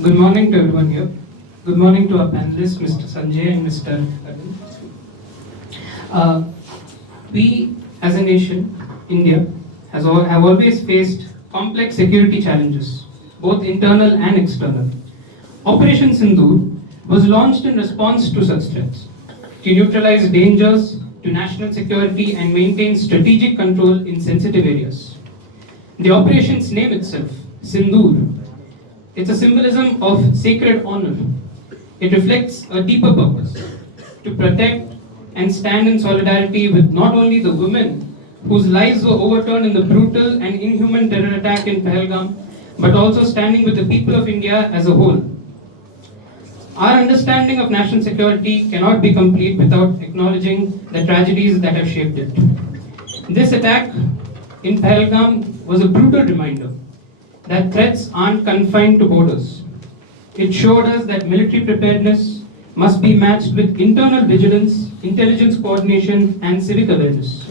Good morning to everyone here. Good morning to our panelists, Mr. Sanjay and Mr. Arvind. We, as a nation, India, have always faced complex security challenges, both internal and external. Operation Sindoor was launched in response to such threats, to neutralize dangers to national security and maintain strategic control in sensitive areas. The operation's name itself, Sindoor, it's a symbolism of sacred honor. It reflects a deeper purpose to protect and stand in solidarity with not only the women whose lives were overturned in the brutal and inhuman terror attack in Pahalgam, but also standing with the people of India as a whole. Our understanding of national security cannot be complete without acknowledging the tragedies that have shaped it. This attack in Pahalgam was a brutal reminder that threats aren't confined to borders. It showed us that military preparedness must be matched with internal vigilance, intelligence coordination, and civic awareness.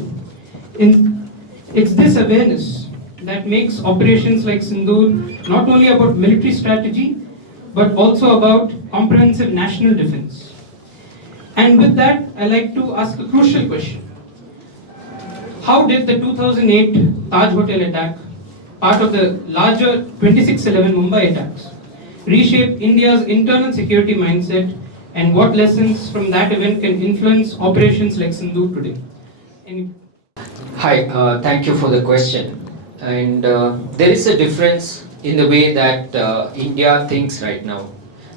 It's this awareness that makes operations like Sindoor not only about military strategy, but also about comprehensive national defense. And with that, I'd like to ask a crucial question. How did the 2008 Taj Hotel attack, part of the larger 26/11 Mumbai attacks, reshape India's internal security mindset, and what lessons from that event can influence operations like Sindoor today? Hi, thank you for the question. And there is a difference in the way that India thinks right now.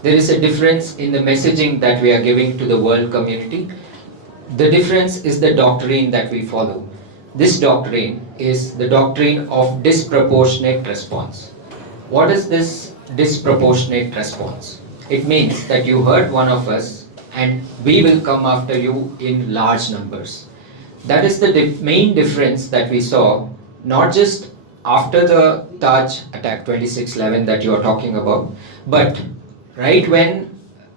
There is a difference in the messaging that we are giving to the world community. The difference is the doctrine that we follow. This doctrine is the doctrine of disproportionate response. What is this disproportionate response? It means that you hurt one of us and we will come after you in large numbers. That is the main difference that we saw, not just after the Taj attack 26/11 that you are talking about, but right when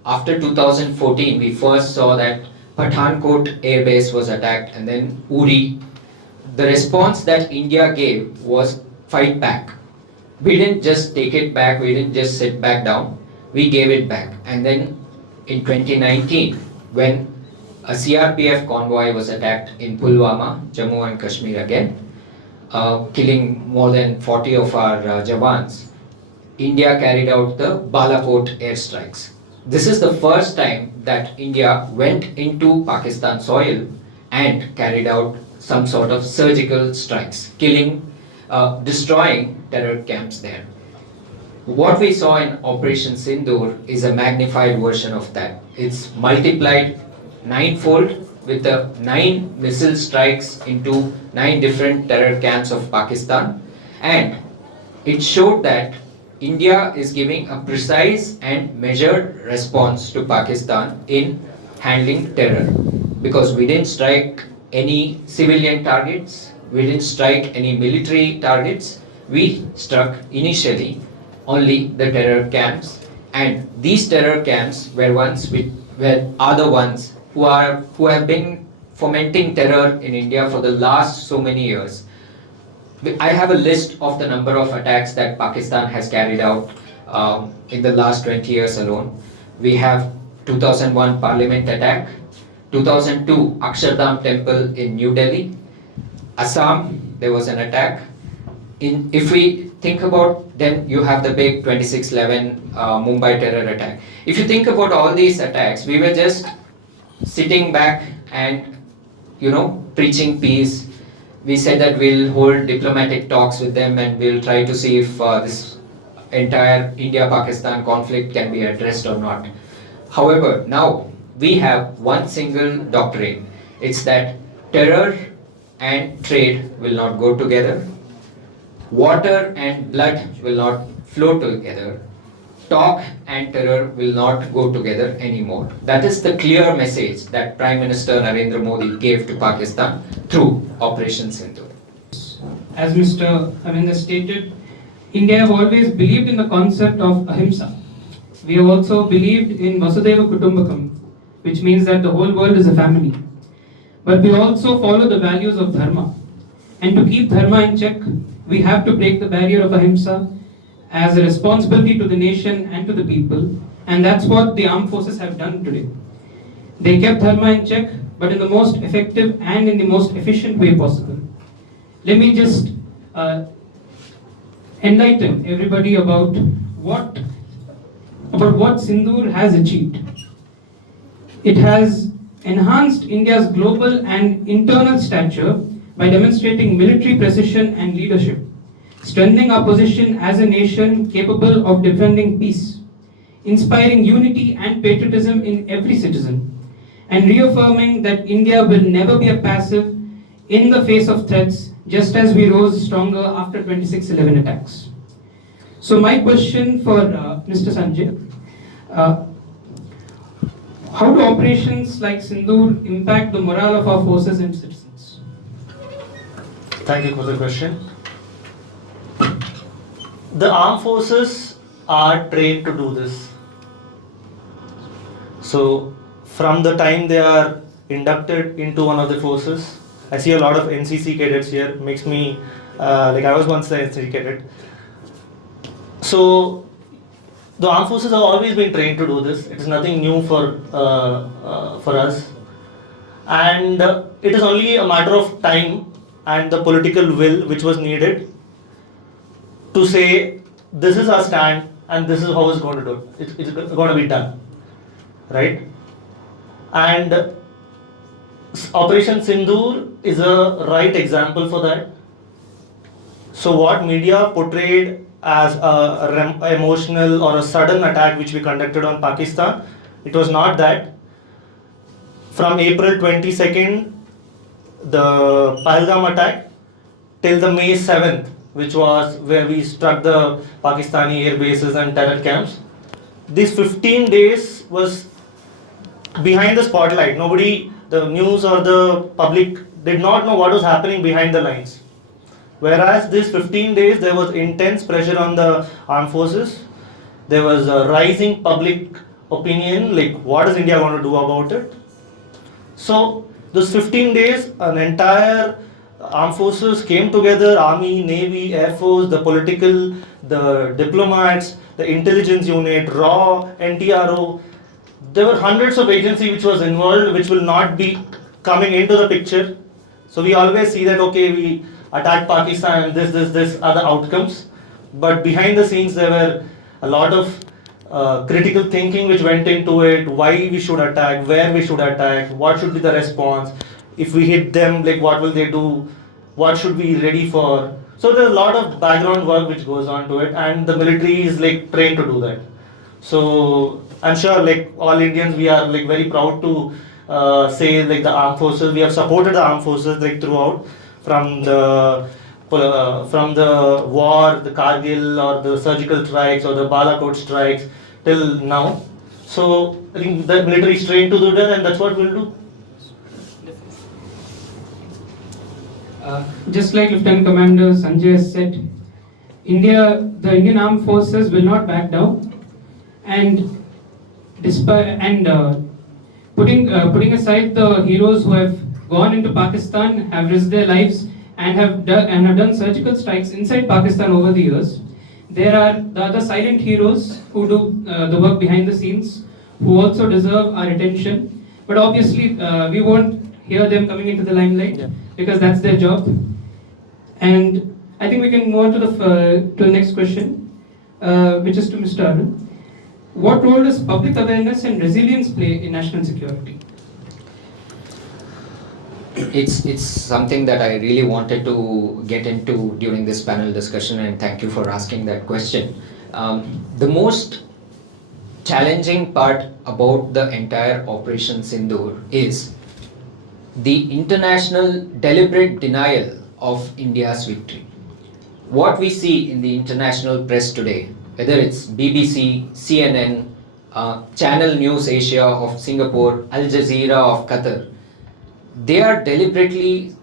after 2014 we first saw that Pathankot air base was attacked and then Uri. The response that India gave was fight back. We didn't just take it back, we didn't just sit back down, we gave it back. And then in 2019, when a CRPF convoy was attacked in Pulwama, Jammu and Kashmir again, killing more than 40 of our Jawans, India carried out the Balakot airstrikes. This is the first time that India went into Pakistan soil and carried out some sort of surgical strikes, killing, destroying terror camps there. What we saw in Operation Sindoor is a magnified version of that. It's multiplied ninefold with the 9 missile strikes into 9 different terror camps of Pakistan, and it showed that India is giving a precise and measured response to Pakistan in handling terror, because we didn't strike any civilian targets, we didn't strike any military targets, we struck initially only the terror camps, and these terror camps were the ones who have been fomenting terror in India for the last so many years. I have a list of the number of attacks that Pakistan has carried out in the last 20 years alone. We have 2001 Parliament attack, 2002 Akshardham Temple in New Delhi, Assam, there was an attack. If we think about, then you have the big 26/11 Mumbai terror attack. If you think about all these attacks, we were just sitting back and preaching peace. We said that we'll hold diplomatic talks with them and we'll try to see if this entire India-Pakistan conflict can be addressed or not. However, now we have one single doctrine. It's that terror and trade will not go together. Water and blood will not flow together. Talk and terror will not go together anymore. That is the clear message that Prime Minister Narendra Modi gave to Pakistan through Operation Sindoor. As Mr. Arvind stated, India have always believed in the concept of ahimsa. We have also believed in Vasudhaiva Kutumbakam, which means that the whole world is a family. But we also follow the values of dharma. And to keep dharma in check, we have to break the barrier of ahimsa as a responsibility to the nation and to the people, and that's what the armed forces have done today. They kept Dharma in check, but in the most effective and in the most efficient way possible. Let me just enlighten everybody what what Sindoor has achieved. It has enhanced India's global and internal stature by demonstrating military precision and leadership, strengthening our position as a nation capable of defending peace, inspiring unity and patriotism in every citizen, and reaffirming that India will never be a passive in the face of threats, just as we rose stronger after 26/11 attacks. So my question for Mr. Sanjay, how do operations like Sindoor impact the morale of our forces and citizens? Thank you for the question. The armed forces are trained to do this. So from the time they are inducted into one of the forces, I see a lot of NCC cadets here. Makes me like I was once an NCC cadet. So the armed forces have always been trained to do this. It is nothing new for us, and it is only a matter of time and the political will which was needed to say this is our stand and this is how it's going to do. It's going to be done, right? And Operation Sindoor is a right example for that. So what media portrayed as a emotional or a sudden attack which we conducted on Pakistan, it was not that. From April 22nd, the Pahalgam attack, till the May 7th, which was where we struck the Pakistani air bases and terror camps, these 15 days was behind the spotlight. Nobody, the news or the public did not know what was happening behind the lines. Whereas these 15 days, there was intense pressure on the armed forces. There was a rising public opinion, like what is India going to do about it? So those 15 days, an entire armed forces came together, army, navy, air force, the political, the diplomats, the intelligence unit, RAW, NTRO. There were hundreds of agencies which was involved, which will not be coming into the picture. So we always see that, okay, we attack Pakistan and this are the outcomes. But behind the scenes, there were a lot of critical thinking which went into it, why we should attack, where we should attack, what should be the response, if we hit them, like what will they do, what should we be ready for. So there's a lot of background work which goes on to it, and the military is like trained to do that. So I'm sure like all Indians, we are like very proud to say like the armed forces, we have supported the armed forces like throughout, from the war, the Kargil or the surgical strikes or the Balakot strikes till now. So I think the military is trained to do that, and that's what we'll do. Just like Lieutenant Commander Sanjay has said, the Indian Armed Forces will not back down, and putting aside the heroes who have gone into Pakistan, have risked their lives, and have done surgical strikes inside Pakistan over the years, there are the other silent heroes who do the work behind the scenes, who also deserve our attention. But obviously, we won't hear them coming into the limelight, because that's their job. And I think we can move on to the next question, which is to Mr. Arun. What role does public awareness and resilience play in national security? It's something that I really wanted to get into during this panel discussion, and thank you for asking that question. The most challenging part about the entire Operation Sindoor is the international deliberate denial of India's victory. What we see in the international press today, whether it's BBC, CNN, Channel News Asia of Singapore, Al Jazeera of Qatar, they are deliberately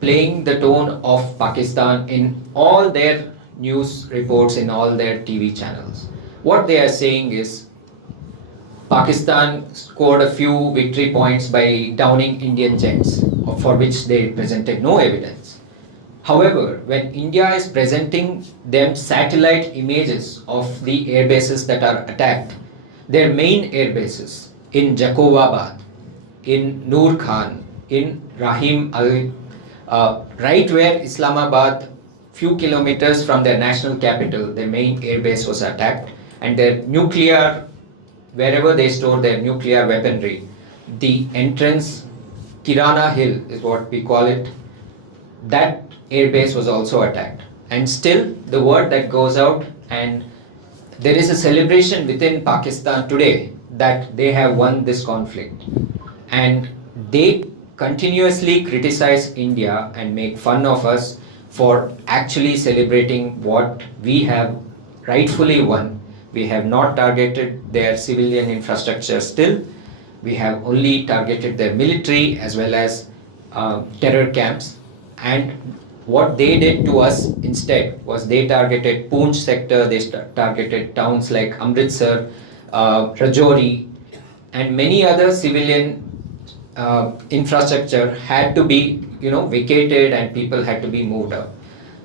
playing the tone of Pakistan in all their news reports, in all their TV channels. What they are saying is Pakistan scored a few victory points by downing Indian jets, for which they presented no evidence. However, when India is presenting them satellite images of the air bases that are attacked, their main air bases in Jacobabad, in Noor Khan, in Rahim Al, right where Islamabad, few kilometers from their national capital, their main air base was attacked, and their nuclear, wherever they store their nuclear weaponry, the entrance, Kirana Hill is what we call it, that airbase was also attacked. And still the word that goes out, and there is a celebration within Pakistan today that they have won this conflict. And they continuously criticize India and make fun of us for actually celebrating what we have rightfully won. We have not targeted their civilian infrastructure still. We have only targeted their military as well as terror camps. And what they did to us instead was they targeted Poonch sector, they targeted towns like Amritsar, Rajouri, and many other civilian infrastructure had to be vacated and people had to be moved out.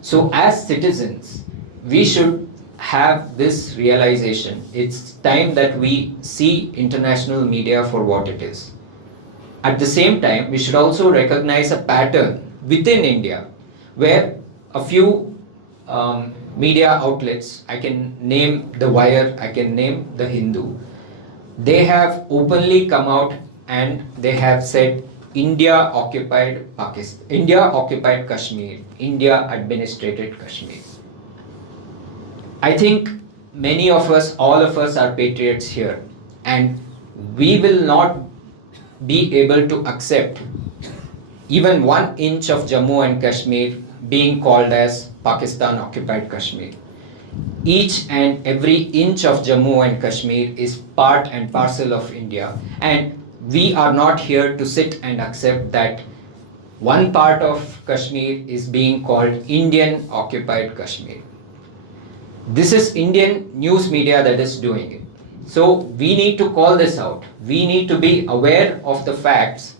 So as citizens, we should have this realization. It's time that we see international media for what it is. At the same time, we should also recognize a pattern within India where a few media outlets, I can name The Wire, I can name The Hindu, they have openly come out and they have said India occupied Pakistan, India occupied Kashmir, India administrated Kashmir. I think many of us, all of us are patriots here, and we will not be able to accept even 1 inch of Jammu and Kashmir being called as Pakistan occupied Kashmir. Each and every inch of Jammu and Kashmir is part and parcel of India, and we are not here to sit and accept that one part of Kashmir is being called Indian occupied Kashmir. This is Indian news media that is doing it. So we need to call this out. We need to be aware of the facts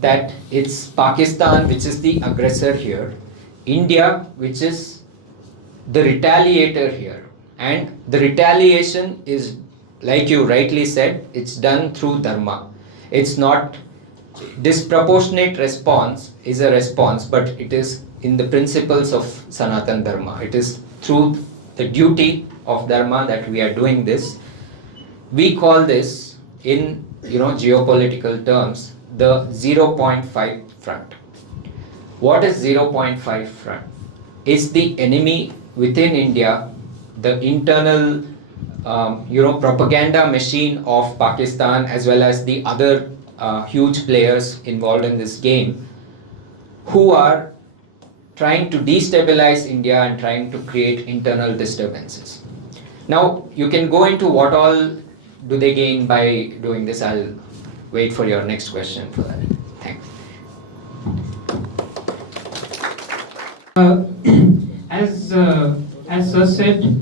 that it's Pakistan which is the aggressor here, India which is the retaliator here, and the retaliation is, like you rightly said, it's done through dharma. It's not disproportionate response is a response, but it is in the principles of Sanatan Dharma. It is through the duty of dharma that we are doing this. We call this in geopolitical terms the 0.5 front. What is 0.5 front? It's the enemy within India, the internal propaganda machine of Pakistan as well as the other huge players involved in this game who are trying to destabilize India and trying to create internal disturbances. Now you can go into what all do they gain by doing this. I'll wait for your next question for that. Thanks. As Sir said,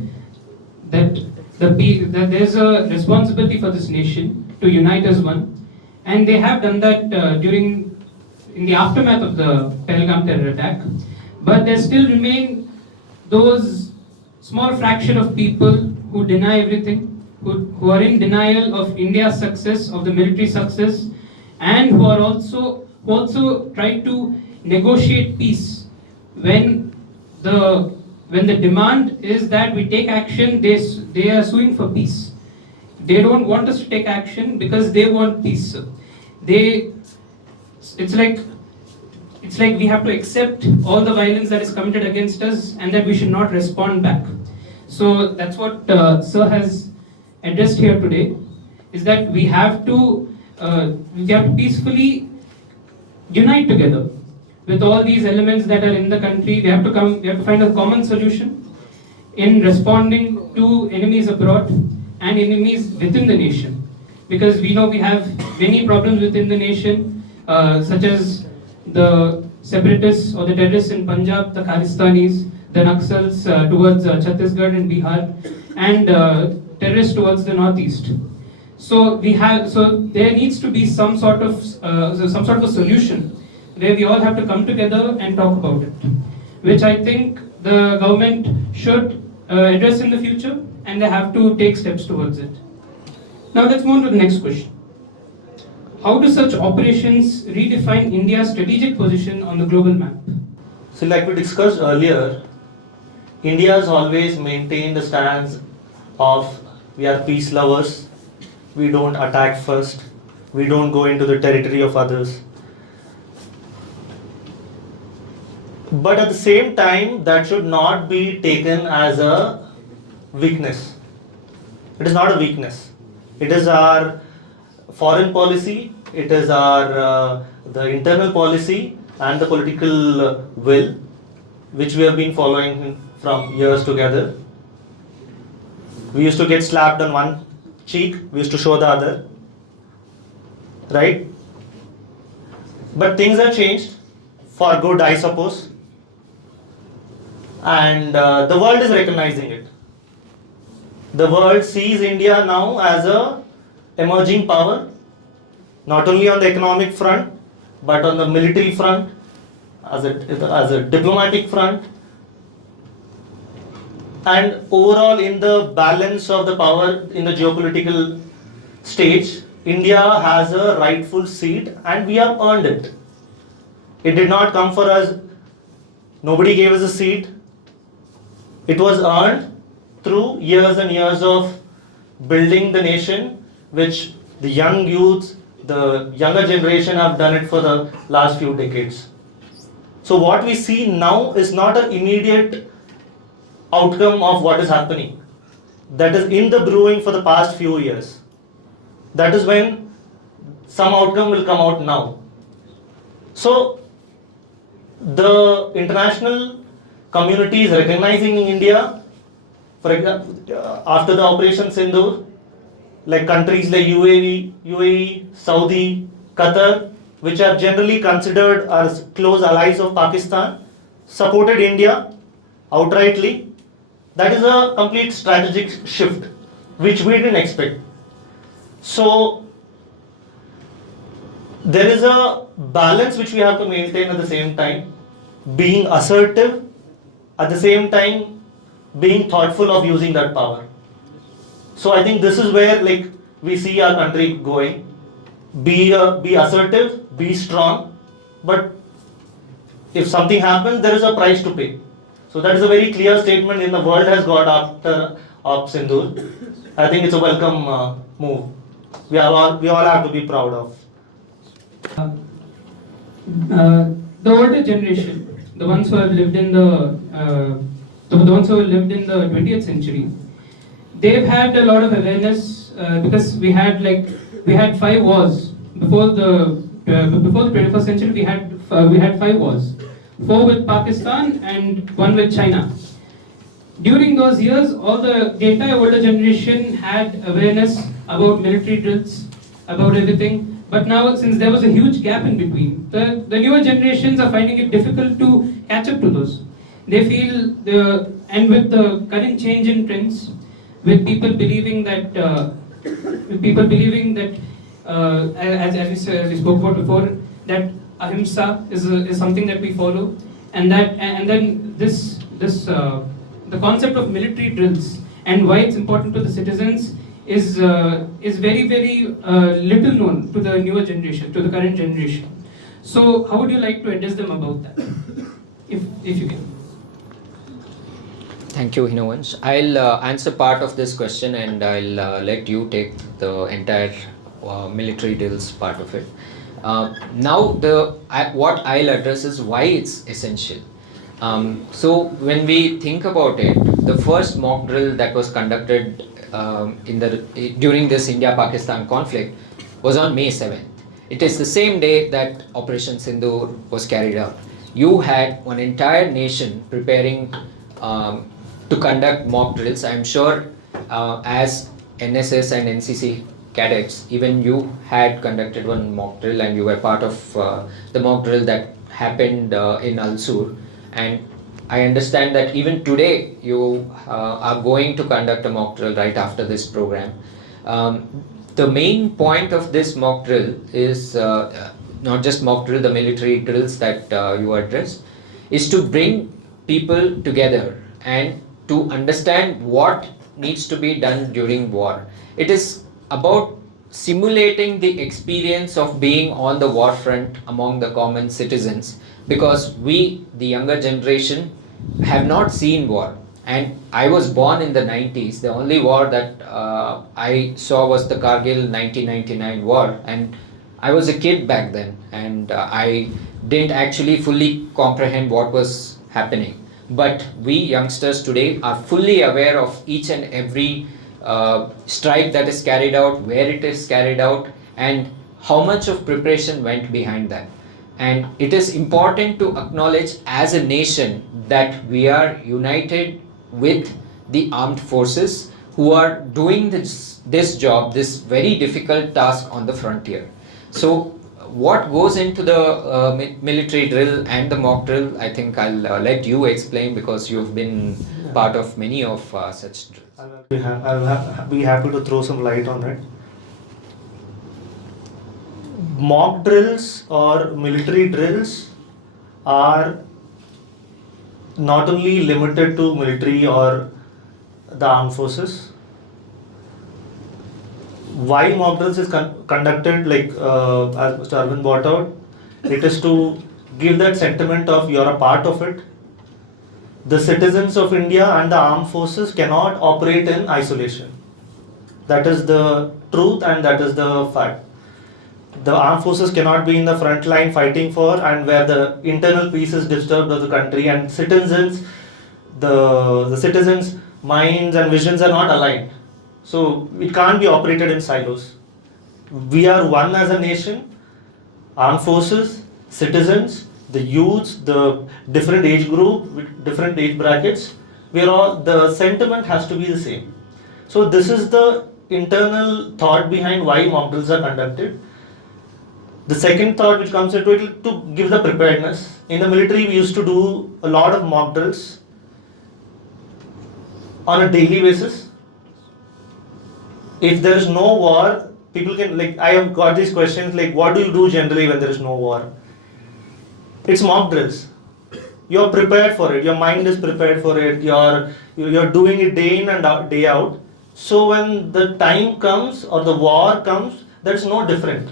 that there's a responsibility for this nation to unite as one, and they have done that in the aftermath of the Pahalgam terror attack. But there still remain those small fraction of people who deny everything, who are in denial of India's success, of the military success, and who also try to negotiate peace when the demand is that we take action. They are suing for peace. They don't want us to take action because they want peace. It's like we have to accept all the violence that is committed against us and that we should not respond back. So that's what Sir has addressed here today, is that we have to peacefully unite together with all these elements that are in the country. We have to find a common solution in responding to enemies abroad and enemies within the nation, because we know we have many problems within the nation, such as the separatists or the terrorists in Punjab, the Khalistanis, the Naxals towards Chhattisgarh and Bihar, and terrorists towards the northeast. So there needs to be some sort of a solution where we all have to come together and talk about it. which I think the government should address in the future, and they have to take steps towards it. Now let's move on to the next question. How do such operations redefine India's strategic position on the global map? So like we discussed earlier, India has always maintained the stance of we are peace lovers, we don't attack first, we don't go into the territory of others. But at the same time, that should not be taken as a weakness. It is not a weakness. It is our foreign policy, it is our the internal policy and the political will which we have been following from years together. We used to get slapped on one cheek, we used to show the other, right? But things have changed for good, I suppose, and the world is recognizing it. The world sees India now as a emerging power, not only on the economic front, but on the military front, as a diplomatic front, and overall in the balance of the power in the geopolitical stage, India has a rightful seat and we have earned it. It did not come for us, nobody gave us a seat. It was earned through years and years of building the nation, which the young youths, the younger generation have done it for the last few decades. So what we see now is not an immediate outcome of what is happening. That is in the brewing for the past few years. That is when some outcome will come out now. So the international community is recognizing in India, for example, after the Operation Sindoor, like countries like UAE, Saudi, Qatar, which are generally considered as close allies of Pakistan, supported India outrightly. That is a complete strategic shift, which we didn't expect. So there is a balance which we have to maintain at the same time, being assertive, at the same time being thoughtful of using that power. So I think this is where like we see our country going. Be assertive, be strong, but if something happens, there is a price to pay. So that is a very clear statement in the world has got after Sindoor. I think it's a welcome move. We all have to be proud of. The older generation, the ones who have lived in the ones who have lived in the 20th century, they've had a lot of awareness because we had 5 wars before the 21st century. We had 5 wars, 4 with Pakistan and 1 with China. During those years, all the entire older generation had awareness about military drills, about everything. But now, since there was a huge gap in between, the newer generations are finding it difficult to catch up to those. They feel and with the current change in trends, with people believing that, as we spoke about before, that ahimsa is something that we follow, and then the concept of military drills and why it's important to the citizens is very little known to the newer generation, to the current generation. So how would you like to address them about that, if you can? Thank you, Hinavansh. I'll answer part of this question and I'll let you take the entire military drills part of it. Now, what I'll address is why it's essential. So, when we think about it, the first mock drill that was conducted during this India-Pakistan conflict was on May 7th. It is the same day that Operation Sindoor was carried out. You had one entire nation preparing to conduct mock drills. I'm sure as NSS and NCC cadets, even you had conducted one mock drill and you were part of the mock drill that happened in Al-Sur. And I understand that even today you are going to conduct a mock drill right after this program. The main point of this mock drill is not just mock drill, the military drills that you addressed, is to bring people together and to understand what needs to be done during war. It is about simulating the experience of being on the war front among the common citizens, because we, the younger generation, have not seen war. And I was born in the 90s. The only war that I saw was the Kargil 1999 war, and I was a kid back then, and I didn't actually fully comprehend what was happening. But we youngsters today are fully aware of each and every strike that is carried out, where it is carried out, and how much of preparation went behind that. And it is important to acknowledge as a nation that we are united with the armed forces who are doing this job, this very difficult task on the frontier. So what goes into the military drill and the mock drill, I think I'll let you explain, because you've been part of many of such drills. I'll be happy to throw some light on it. Mock drills or military drills are not only limited to military or the armed forces. Why mock drills is conducted, like as Mr. Arvind brought out, it is to give that sentiment of you're a part of it. The citizens of India and the armed forces cannot operate in isolation. That is the truth and that is the fact. The armed forces cannot be in the front line fighting for, and where the internal peace is disturbed of the country, and citizens, the citizens' minds and visions are not aligned. So it can't be operated in silos. We are one as a nation, armed forces, citizens, the youths, the different age group with different age brackets. We are all, the sentiment has to be the same. So this is the internal thought behind why mock drills are conducted. The second thought which comes into it, to give the preparedness. In the military, we used to do a lot of mock drills on a daily basis. If there is no war, people can, like, I have got these questions like, what do you do generally when there is no war? It's mock drills. You're prepared for it. Your mind is prepared for it. You're doing it day in and day out. So when the time comes or the war comes, that's no different.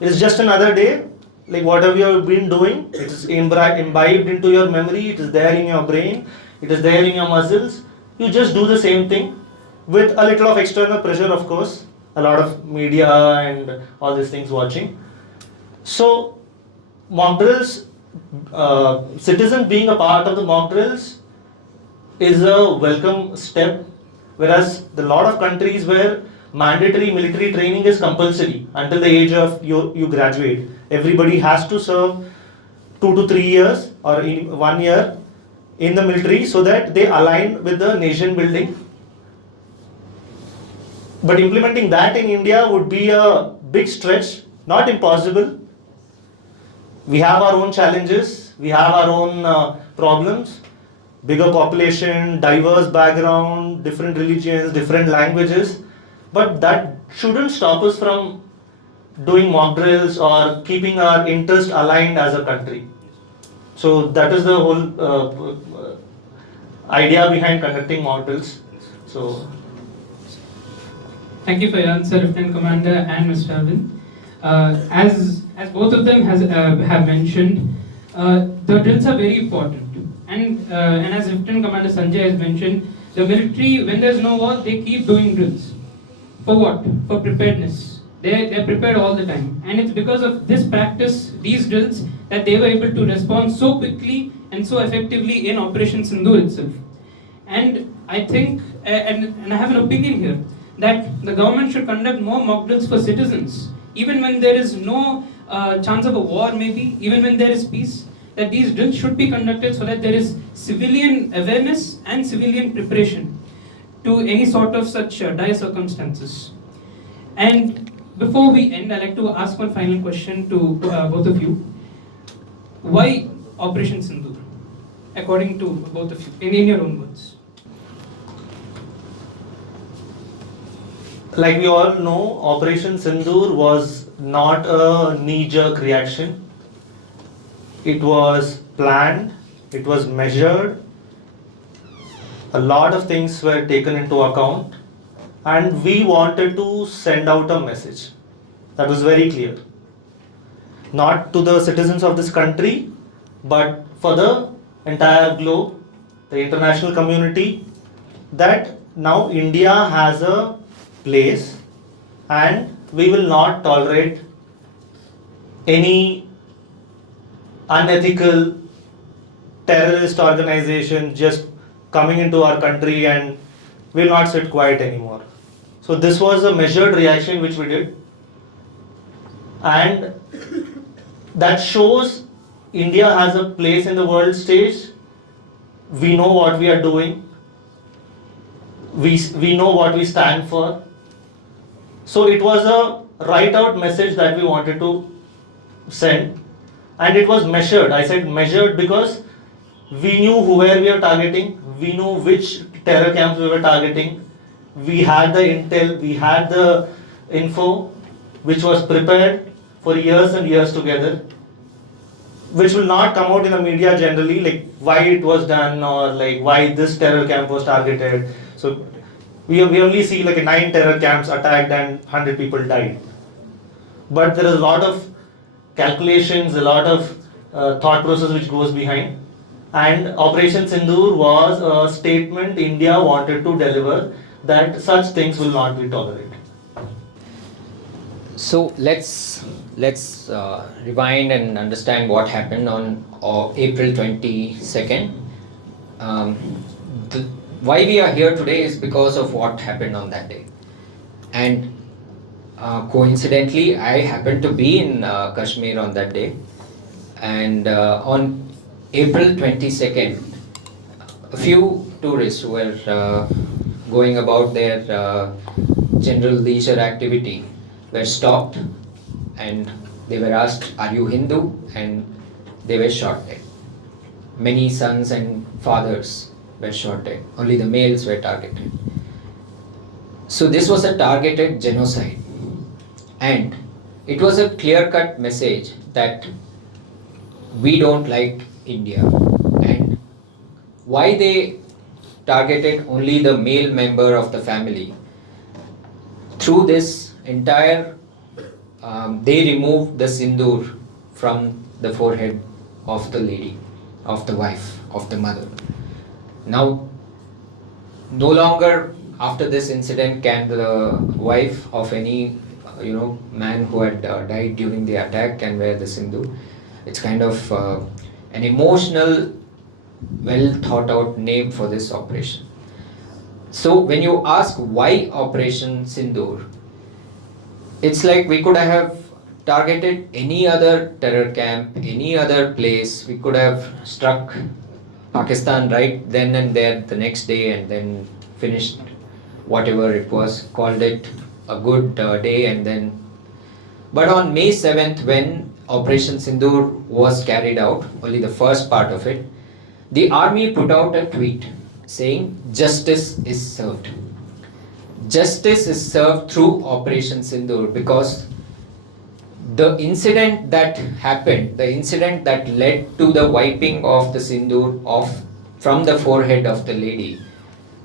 It's just another day, like whatever you have been doing, it is imbibed into your memory, it is there in your brain, it is there in your muscles. You just do the same thing with a little of external pressure, of course, a lot of media and all these things watching. So mock drills, citizens being a part of the mock drills is a welcome step, whereas the lot of countries where mandatory military training is compulsory until the age of you graduate. Everybody has to serve 2 to 3 years or in 1 year in the military so that they align with the nation building. But implementing that in India would be a big stretch, not impossible. We have our own challenges, we have our own problems, bigger population, diverse background, different religions, different languages. But that shouldn't stop us from doing mock drills or keeping our interest aligned as a country. So that is the whole idea behind conducting mock drills. So, thank you for your answer, Lieutenant Commander and Mr. Arvind. As both of them have mentioned, the drills are very important. And as Lieutenant Commander Sanjay has mentioned, the military, when there's no war, they keep doing drills. For what? For preparedness. They're prepared all the time. And it's because of this practice, these drills, that they were able to respond so quickly and so effectively in Operation Sindoor itself. And I think, and I have an opinion here, that the government should conduct more mock drills for citizens. Even when there is no chance of a war, maybe, even when there is peace, that these drills should be conducted so that there is civilian awareness and civilian preparation to any sort of such dire circumstances. And before we end, I'd like to ask one final question to both of you. Why Operation Sindoor, according to both of you, in your own words? like we all know, Operation Sindoor was not a knee-jerk reaction. It was planned, it was measured, a lot of things were taken into account, and we wanted to send out a message that was very clear. Not to the citizens of this country, but for the entire globe, the international community, that now India has a place and we will not tolerate any unethical terrorist organization just coming into our country, and will not sit quiet anymore. So this was a measured reaction which we did, and that shows India has a place in the world stage. We know what we are doing. We know what we stand for. So it was a right out message that we wanted to send, and it was measured. I said measured because we knew where we are targeting, we knew which terror camps we were targeting, we had the intel, we had the info which was prepared for years and years together, which will not come out in the media generally, like why it was done or like why this terror camp was targeted. So we only see like 9 terror camps attacked and 100 people died. But there is a lot of calculations, a lot of thought process which goes behind. And Operation Sindoor was a statement India wanted to deliver that such things will not be tolerated. So let's rewind and understand what happened on April 22nd. Why we are here today is because of what happened on that day. And coincidentally, I happened to be in Kashmir on that day. And on April 22nd, a few tourists who were going about their general leisure activity were stopped, and they were asked, "Are you Hindu?" And they were shot dead. Many sons and fathers were shot dead. Only the males were targeted. So this was a targeted genocide, and it was a clear-cut message that we don't like India. And why they targeted only the male member of the family? Through this entire, they removed the sindoor from the forehead of the lady, of the wife, of the mother. Now, no longer after this incident can the wife of any man who had died during the attack can wear the sindoor. It's kind of an emotional, well thought out name for this operation. So when you ask why Operation Sindoor, it's like we could have targeted any other terror camp, any other place. We could have struck Pakistan right then and there the next day and then finished whatever it was, called it a good day, and then. But on May 7th, when Operation Sindoor was carried out, only the first part of it, the army put out a tweet saying justice is served. Justice is served through Operation Sindoor because the incident that happened, the incident that led to the wiping of the sindoor off from the forehead of the lady,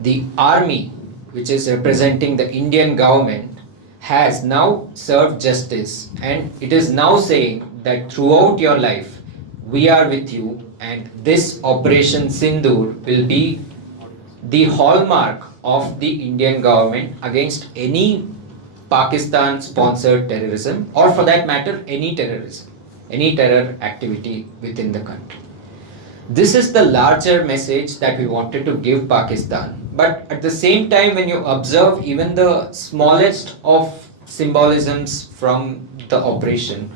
the army, which is representing the Indian government, has now served justice, and it is now saying that throughout your life we are with you, and this Operation Sindoor will be the hallmark of the Indian government against any Pakistan sponsored terrorism, or for that matter any terrorism, any terror activity within the country. This is the larger message that we wanted to give Pakistan. But at the same time, when you observe even the smallest of symbolisms from the operation,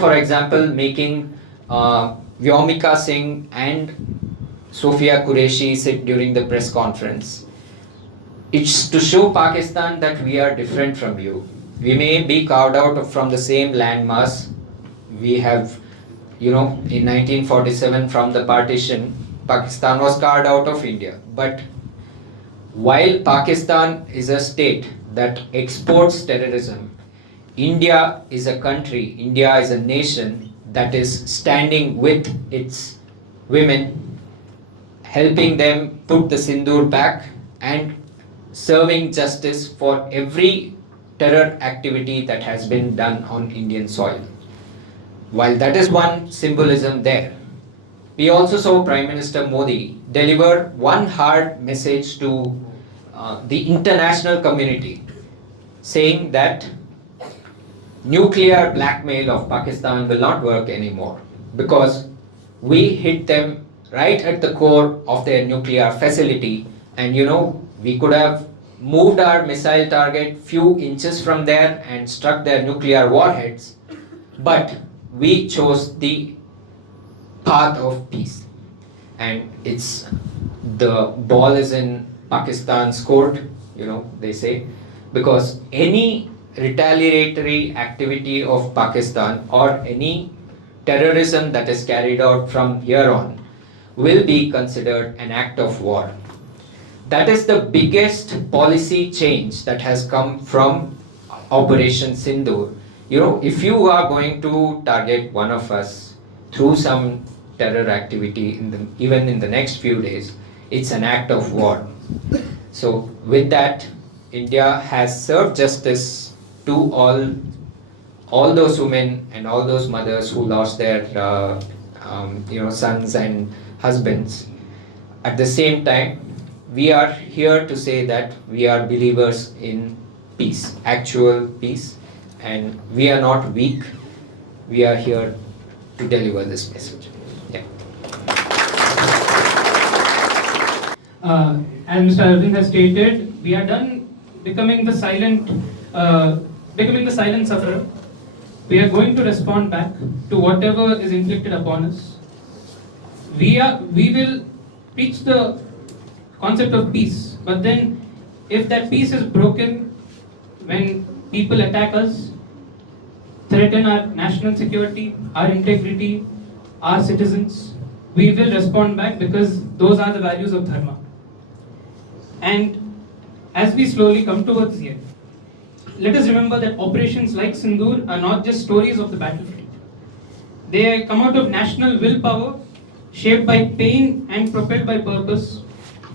for example, making Vyomika Singh and Sofia Qureshi sit during the press conference, it's to show Pakistan that we are different from you. We may be carved out from the same landmass. We have, in 1947 from the partition, Pakistan was carved out of India. But while Pakistan is a state that exports terrorism, India is a country, India is a nation that is standing with its women, helping them put the Sindoor back, and serving justice for every terror activity that has been done on Indian soil. While that is one symbolism there, we also saw Prime Minister Modi deliver one hard message to the international community, saying that nuclear blackmail of Pakistan will not work anymore because we hit them right at the core of their nuclear facility, and we could have moved our missile target few inches from there and struck their nuclear warheads, but we chose the path of peace, and it's the ball is in Pakistan's court, they say, because any retaliatory activity of Pakistan or any terrorism that is carried out from here on will be considered an act of war. That is the biggest policy change that has come from Operation Sindoor. If you are going to target one of us through some terror activity even in the next few days, it's an act of war. So with that, India has served justice to all those women and all those mothers who lost their sons and husbands. At the same time, we are here to say that we are believers in peace, actual peace, and we are not weak. We are here to deliver this message. Yeah. As Mr. Arvind has stated, we are done becoming the silent sufferer. We are going to respond back to whatever is inflicted upon us. We will preach the concept of peace, but then if that peace is broken when people attack us, threaten our national security, our integrity, our citizens, we will respond back because those are the values of dharma. And as we slowly come towards the end, let us remember that operations like Sindoor are not just stories of the battlefield. They come out of national willpower, shaped by pain and propelled by purpose,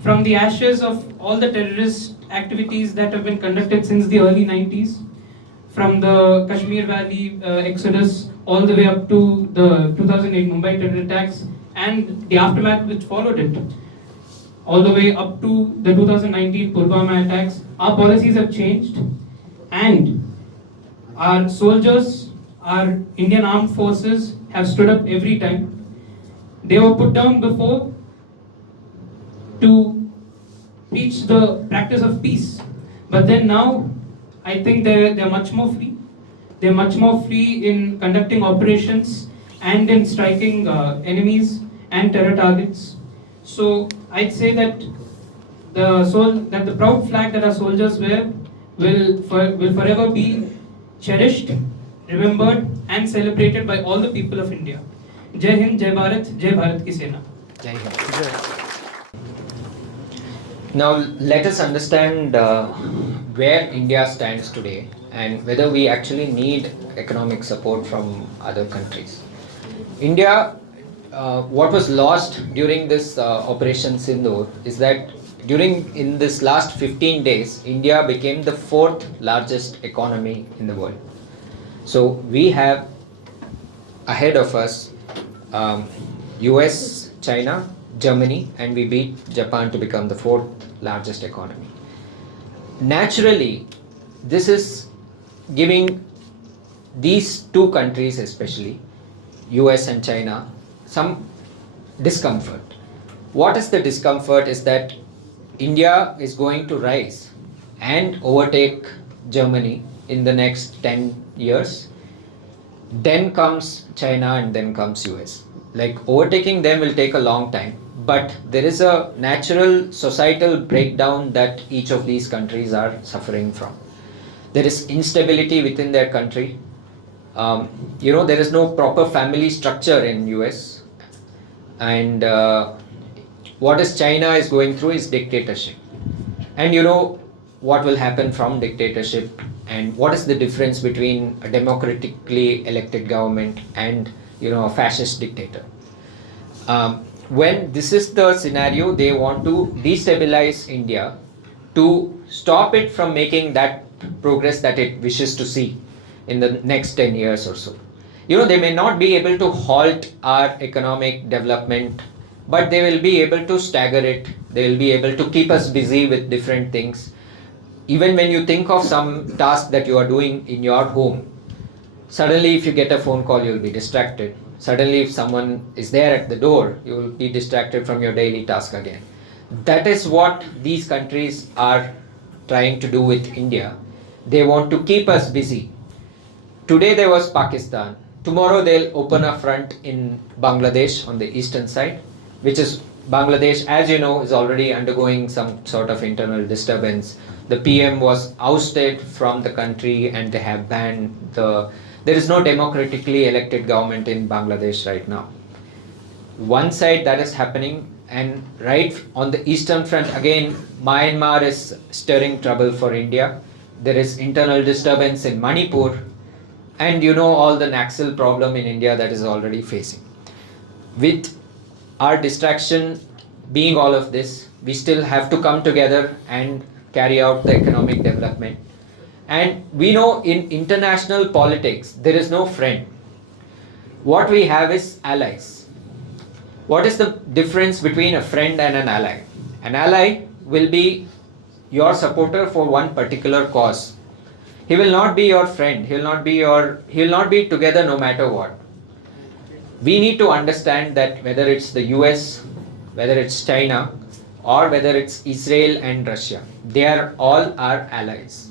from the ashes of all the terrorist activities that have been conducted since the early 90s, from the Kashmir Valley exodus all the way up to the 2008 Mumbai terror attacks and the aftermath which followed it, all the way up to the 2019 Pulwama attacks. Our policies have changed, and our soldiers, our Indian armed forces have stood up every time. They were put down before to preach the practice of peace, but then now I think they're much more free. They're much more free in conducting operations and in striking enemies and terror targets. So I'd say that the proud flag that our soldiers wear will forever be cherished, remembered, and celebrated by all the people of India. Jai Hind, Jai Bharat, Jai Bharat Ki Sena. Jai Hind. Now let us understand where India stands today and whether we actually need economic support from other countries. India, what was lost during this Operation Sindoor is that in this last 15 days, India became the 4th largest economy in the world. So we have ahead of us US, China, Germany, and we beat Japan to become the 4th largest economy. Naturally, this is giving these two countries, especially US and China, some discomfort. What is the discomfort is that India is going to rise and overtake Germany in the next 10 years. Then comes China and then comes US. Like overtaking them will take a long time, but there is a natural societal breakdown that each of these countries are suffering from. There is instability within their country. There is no proper family structure in US, and what is China is going through is dictatorship. And what will happen from dictatorship, and what is the difference between a democratically elected government and a fascist dictator. when this is the scenario, they want to destabilize India to stop it from making that progress that it wishes to see in the next 10 years or so. They may not be able to halt our economic development, but they will be able to stagger it. They will be able to keep us busy with different things. Even when you think of some task that you are doing in your home, suddenly if you get a phone call, you'll be distracted. Suddenly if someone is there at the door, you will be distracted from your daily task again. That is what these countries are trying to do with India. They want to keep us busy. Today there was Pakistan. Tomorrow they'll open a front in Bangladesh on the eastern side, which is Bangladesh, as you know, is already undergoing some sort of internal disturbance. The PM was ousted from the country and they have banned the. There is no democratically elected government in Bangladesh right now. One side that is happening, and right on the eastern front again, Myanmar is stirring trouble for India. There is internal disturbance in Manipur, and all the Naxal problem in India that is already facing. With our distraction being all of this, we still have to come together and carry out the economic development. And we know in international politics, there is no friend. What we have is allies. What is the difference between a friend and an ally? An ally will be your supporter for one particular cause. He will not be your friend. He will not be together no matter what. We need to understand that whether it's the US, whether it's China, or whether it's Israel and Russia, they are all our allies.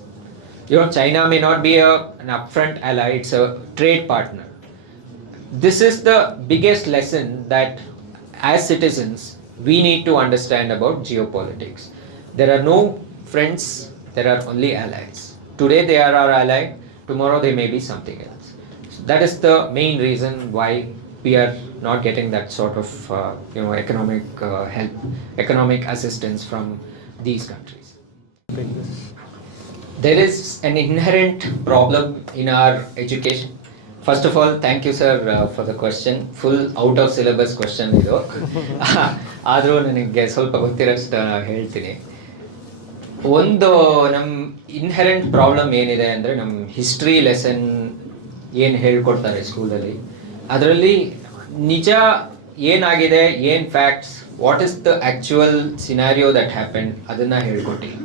China may not be an upfront ally, it's a trade partner. This is the biggest lesson that as citizens we need to understand about geopolitics. There are no friends, there are only allies. Today they are our ally, tomorrow they may be something else. So that is the main reason why we are not getting that sort of economic help, economic assistance from these countries. There is an inherent problem in our education. First of all, thank you sir for the question. Full out of syllabus question ಇದು. ಆದರೂ ನನಗೆ ಸ್ವಲ್ಪ ಗೊತ್ತಿರೋಷ್ಟು ಹೇಳ್ತೀನಿ. ಒಂದು ನಮ್ಮ inherent problem ಏನಿದೆ ಅಂದರೆ ನಮ್ಮ ಹಿಸ್ಟ್ರಿ ಲೆಸನ್ ಏನು ಹೇಳ್ಕೊಡ್ತಾರೆ ಸ್ಕೂಲಲ್ಲಿ, ಅದರಲ್ಲಿ ನಿಜ ಏನಾಗಿದೆ, ಏನು facts, what is the actual scenario that happened ಅದನ್ನು ಹೇಳ್ಕೊಟ್ಟಿಲ್ಲ.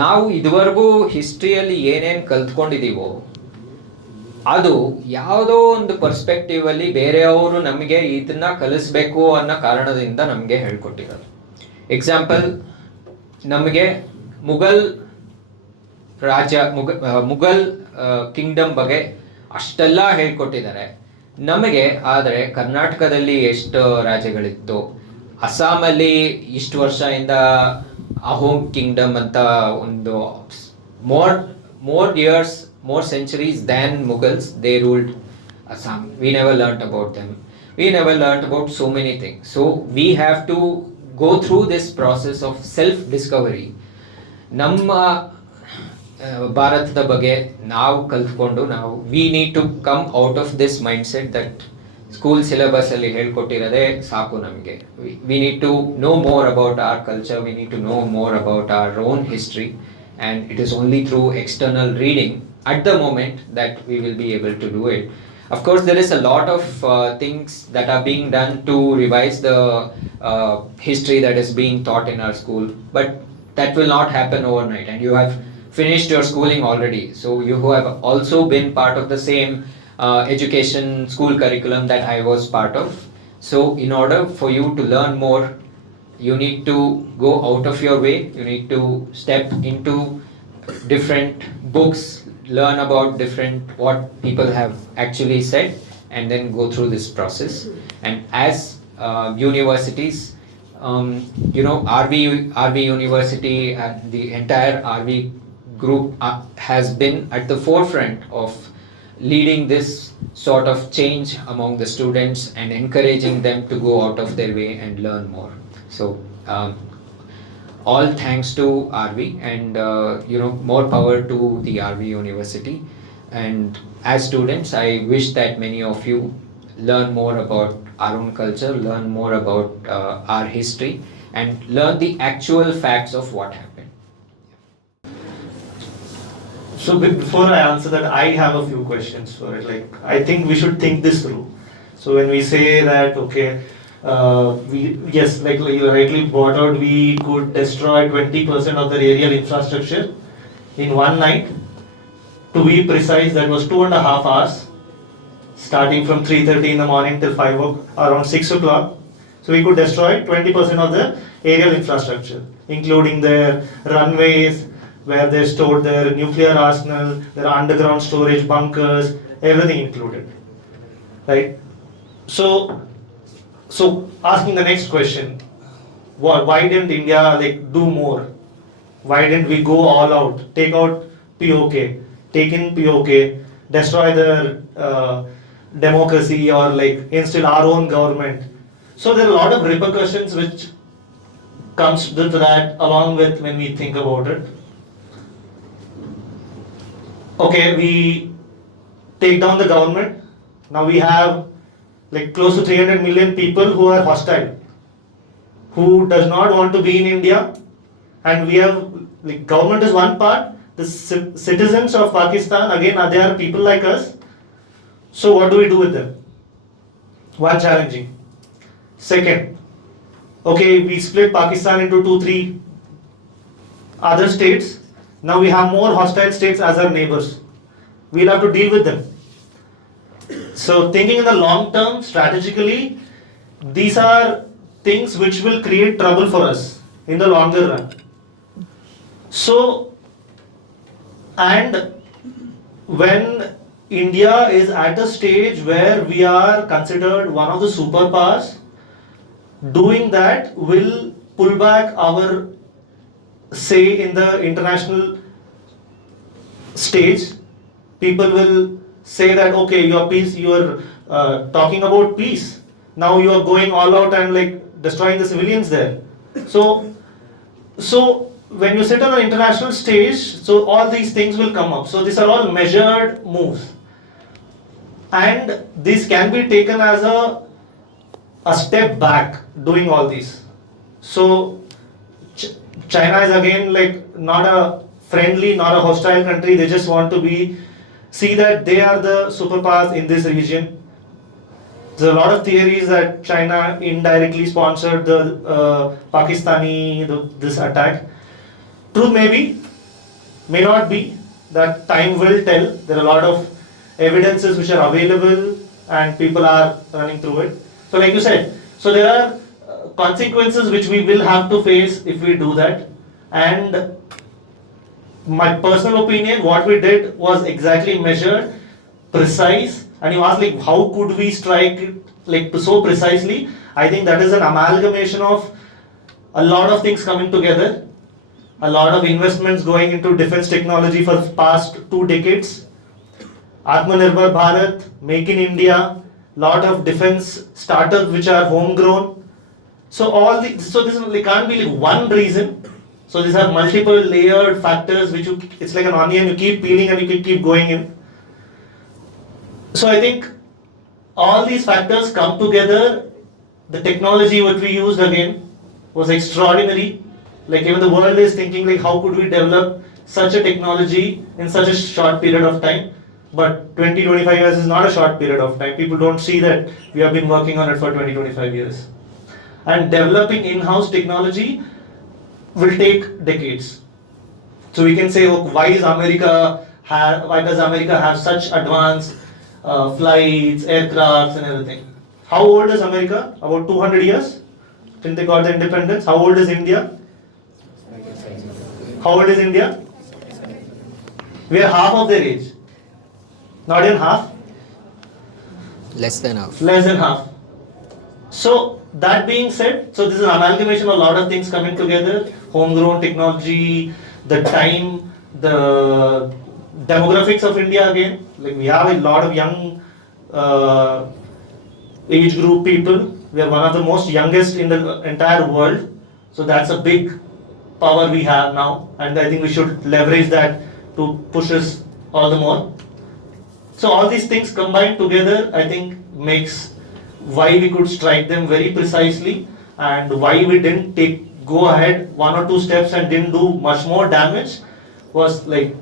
ನಾವು ಇದುವರೆಗೂ ಹಿಸ್ಟ್ರಿಯಲ್ಲಿ ಏನೇನು ಕಲ್ತ್ಕೊಂಡಿದ್ದೀವೋ ಅದು ಯಾವುದೋ ಒಂದು ಪರ್ಸ್ಪೆಕ್ಟಿವಲ್ಲಿ ಬೇರೆಯವರು ನಮಗೆ ಇದನ್ನ ಕಲಿಸ್ಬೇಕು ಅನ್ನೋ ಕಾರಣದಿಂದ ನಮಗೆ ಹೇಳ್ಕೊಟ್ಟಿರೋದು. ಎಕ್ಸಾಂಪಲ್, ನಮಗೆ ಮುಘಲ್ ಕಿಂಗ್ಡಮ್ ಬಗ್ಗೆ ಅಷ್ಟೆಲ್ಲ ಹೇಳ್ಕೊಟ್ಟಿದ್ದಾರೆ ನಮಗೆ. ಆದರೆ ಕರ್ನಾಟಕದಲ್ಲಿ ಎಷ್ಟು ರಾಜ್ಯಗಳಿತ್ತು, ಅಸ್ಸಾಮಲ್ಲಿ ಇಷ್ಟು ವರ್ಷದಿಂದ ಅಹೋಮ್ ಕಿಂಗ್ಡಮ್ ಅಂತ ಒಂದು more years, more centuries than Mughals, they ruled Assam. We never learnt about them. We never learnt about so many things. So we have to go through this process of self-discovery. ನಮ್ಮ ಭಾರತದ ಬಗ್ಗೆ ನಾವು ಕಲ್ತ್ಕೊಂಡು we need to come out of this mindset that school ಸಿಲೆಬಸ್ಸಲ್ಲಿ ಹೇಳ್ಕೊಟ್ಟಿರೋದೇ ಸಾಕು ನಮಗೆ. We need to know more about our culture, we need to know more about our own history, and it is only through external reading at the moment that we will be able to do it. Of course, there is a lot of things that are being done to revise the history that is being taught in our school, but that will not happen overnight, and you have finished your schooling already, so you have also been part of the same education school curriculum that I was part of. So in order for you to learn more, you need to go out of your way, you need to step into different books, learn about different what people have actually said, and then go through this process. And as universities, RV University and the entire RV group has been at the forefront of leading this sort of change among the students and encouraging them to go out of their way and learn more. So all thanks to RV, and more power to the RV University. And as students, I wish that many of you learn more about our own culture, learn more about our history, and learn the actual facts of what happened. So before I answer that, I have a few questions for it. Like, I think we should think this through. So when we say that, okay, like you rightly brought out, we could destroy 20% of the aerial infrastructure in one night. To be precise, that was 2.5 hours, starting from 3:30 in the morning till around 6 o'clock. So we could destroy 20% of the aerial infrastructure, including their runways, where they stored their nuclear arsenal, their underground storage bunkers, everything included. Right? So asking the next question, why didn't India do more? Why didn't we go all out, take out POK, take in POK, destroy the democracy, or instill our own government? So there are a lot of repercussions which comes to that along with when we think about it. Okay, we take down the government. Now we have close to 300 million people who are hostile, who does not want to be in India, and we have government is one part. The citizens of Pakistan again, they are people like us. So what do we do with them? One, challenging. Second, okay, we split Pakistan into 2-3 other states. Now we have more hostile states as our neighbors. We'll have to deal with them. So thinking in the long term, strategically, these are things which will create trouble for us in the longer run. So, and when India is at a stage where we are considered one of the superpowers, doing that will pull back our say in the international stage. People will say that, okay, you are talking about peace. Now you are going all out and destroying the civilians there. So when you sit on an international stage, so all these things will come up. So these are all measured moves, and this can be taken as a step back doing all these. So China is again not a friendly, not a hostile country. They just want to see that they are the superpowers in this region. There's a lot of theories that China indirectly sponsored the this attack. True, maybe, may not be. That time will tell. There are a lot of evidences which are available, and people are running through it. So, like you said, so there are consequences which we will have to face if we do that. And my personal opinion, what we did was exactly measured, precise. And you asked how could we strike it so precisely? I think that is an amalgamation of a lot of things coming together, a lot of investments going into defense technology for the past 2 decades, Atmanirbhar Bharat, Make in India, lot of defense startups which are homegrown. So this can't be one reason. So these are multiple layered factors which it's like an onion, you keep peeling and you keep going in. So I think all these factors come together. The technology what we used again was extraordinary. Even the world is thinking how could we develop such a technology in such a short period of time. But 20-25 years is not a short period of time. People don't see that we have been working on it for 20-25 years. And developing in-house technology will take decades. So we can say, why does America have such advanced flights, aircrafts and everything? How old is America? About 200 years since they got the independence. How old is India? How old is India? We are half of their age. Not even half? Less than half. Less than half. So that being said, so this is an amalgamation of a lot of things coming together. Homegrown technology, the time, the demographics of India again. We have a lot of young age group people. We are one of the most youngest in the entire world. So that's a big power we have now, and I think we should leverage that to push us all the more. So all these things combined together, I think, makes why we could strike them very precisely, and why we didn't go ahead 1 or 2 steps and didn't do much more damage was like,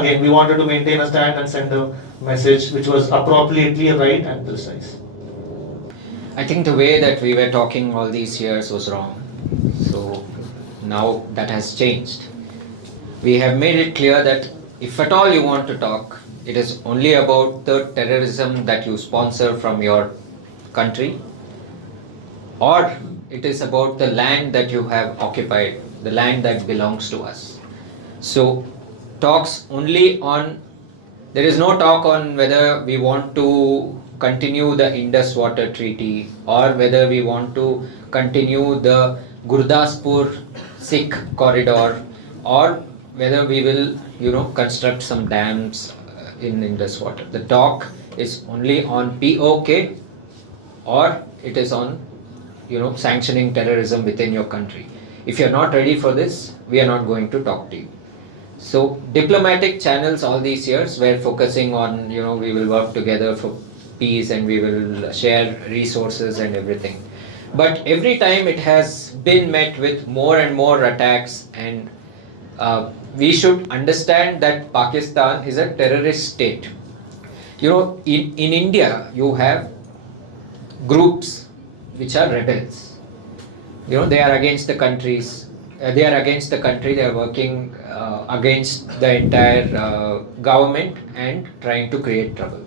again, we wanted to maintain a stand and send a message which was appropriately right and precise. I think the way that we were talking all these years was wrong. So now that has changed. We have made it clear that if at all you want to talk, it is only about the terrorism that you sponsor from your country, or it is about the land that you have occupied, the land that belongs to us. So talks only on, there is no talk on whether we want to continue the Indus Water Treaty, or whether we want to continue the Gurdaspur Sikh corridor, or whether we will construct some dams in Indus water. The talk is only on POK, or it is on sanctioning terrorism within your country. If you're not ready for this, we are not going to talk to you. So diplomatic channels all these years were focusing on, we will work together for peace and we will share resources and everything. But every time it has been met with more and more attacks, and we should understand that Pakistan is a terrorist state. In India, you have groups which are rebels. They are against the countries. They are against the country. They are working against the entire government and trying to create trouble.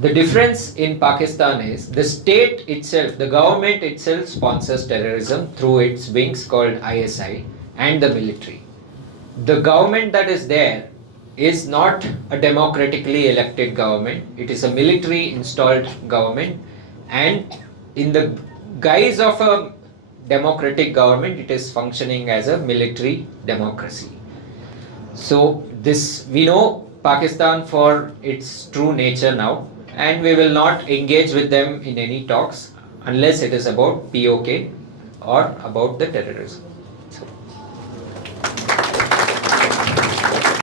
The difference in Pakistan is the state itself, the government itself sponsors terrorism through its wings called ISI and the military. The government that is there is not a democratically elected government. It is a military installed government, and in the guise of a democratic government, it is functioning as a military democracy. So this, we know Pakistan for its true nature now, and we will not engage with them in any talks unless it is about POK or about the terrorism. So